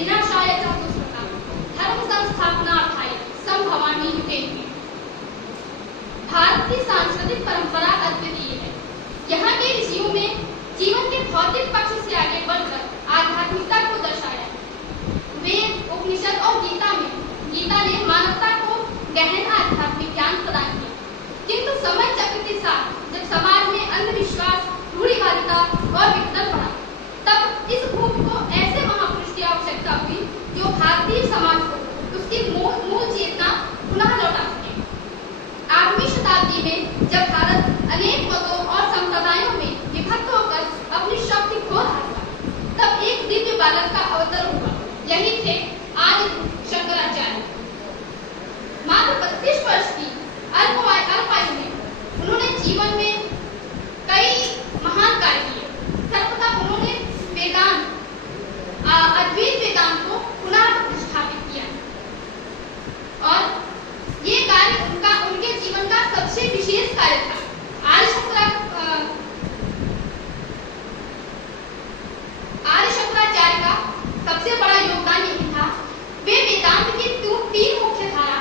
विनाशाय च दुष्कृताम् धर्म संस्थापनार्थाय संभवामि युगे युगे। भारत की सांस्कृतिक परंपरा अद्वितीय है। यहाँ के ऋषियों ने जीवन के भौतिक पक्ष से आगे बढ़कर आध्यात्मिकता को दर्शाया। वेद, उपनिषद और गीता ने मानवता को गहन आध्यात्मिक ज्ञान प्रदान किया। किंतु समय चक्र के साथ जब समाज में अंधविश्वास, रूढ़िवादिता और विघटन बढ़ा, तब इस भूमि को ऐसे महापुरुष की आवश्यकता हुई जो भारतीय समाज को उसकी मूल चेतना पुनः लौटा सके। 8वीं शताब्दी में जब भारत अनेक मतों और संप्रदायों में विभक्त होकर अपनी शक्ति खो रहा था, तब एक दिव्य बालक का अवतरण हुआ। यही थे आदि शंकराचार्य। मात्र 32 वर्ष की अल्पायु में उन्होंने जीवन में कई महान कार्य किए। सर्वप्रथम उन्होंने अद्वैत वेदांत को पुनः प्रतिष्ठापित किया और ये कार्य उनके जीवन का सबसे विशेष कार्य था। आर्य शंकराचार्य का सबसे बड़ा योगदान यही था। वे वेदांत की तीन मुख्य धारा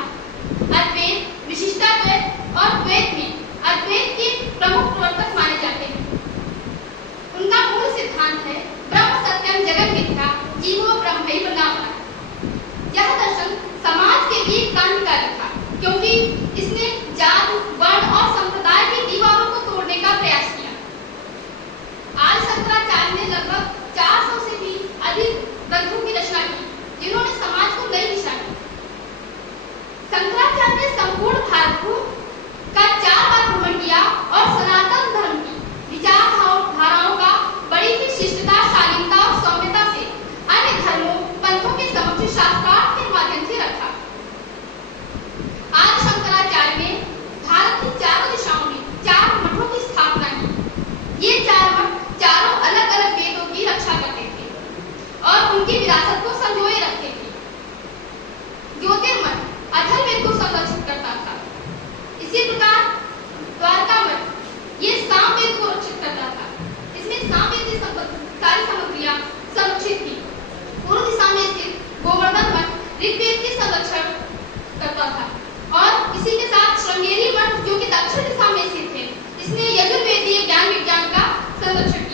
अद्वैत, विशिष्टाद्वैत और द्वैत में अद्वैत के प्रमुख प्रवर्तक माने जाते हैं। उनका मूल सिद्धांत है ब्रह्म सत्यम जगत मिथ्या जीवो ब्रह्मैव नापरः। यह दर्शन समाज के लिए क्रांतिकारी था, क्योंकि इसने जात, वर्ण और संप्रदाय की दीवारों को तोड़ने का प्रयास किया। आर्य शंकराचार्य ने लगभग 400 से भी अधिक ग्रंथों की रचना की, जिन्होंने समाज को नई दिशा दी। शंकराचार्य ने संपूर्ण भारत का 4 बार भ्रमण किया और सनातन धर्म की विचारधाराओं का बड़ी ही शिष्टता, शालीनता और सौम्यता से अन्य धर्मों, पंथों के समक्ष शास्त्रार्थ के माध्यम से रखा। आर्य शंकराचार्य ने भारत की चारों दिशाओं में 4 मठों की स्थापना की। ये 4 मठ चारों अलग अलग वेदों की रक्षा करते थे और उनकी विरासत को संजोए रखते थे। ज्योतिर्मठ अथर्ववेद को संरक्षित करता था। इसी प्रकार द्वारका मठ ये सामवेद को रक्षित करता था। इसमें सामवेद की सारी सामग्रियां संरक्षित थी। पूर्व दिशा में स्थित गोवर्धन मठ ऋग्वेद के संरक्षण करता था और इसी के साथ श्रृंगेरी मठ जो कि दक्षिण दिशा में स्थित है, इसने यजुर्वेदीय ज्ञान विज्ञान का संरक्षण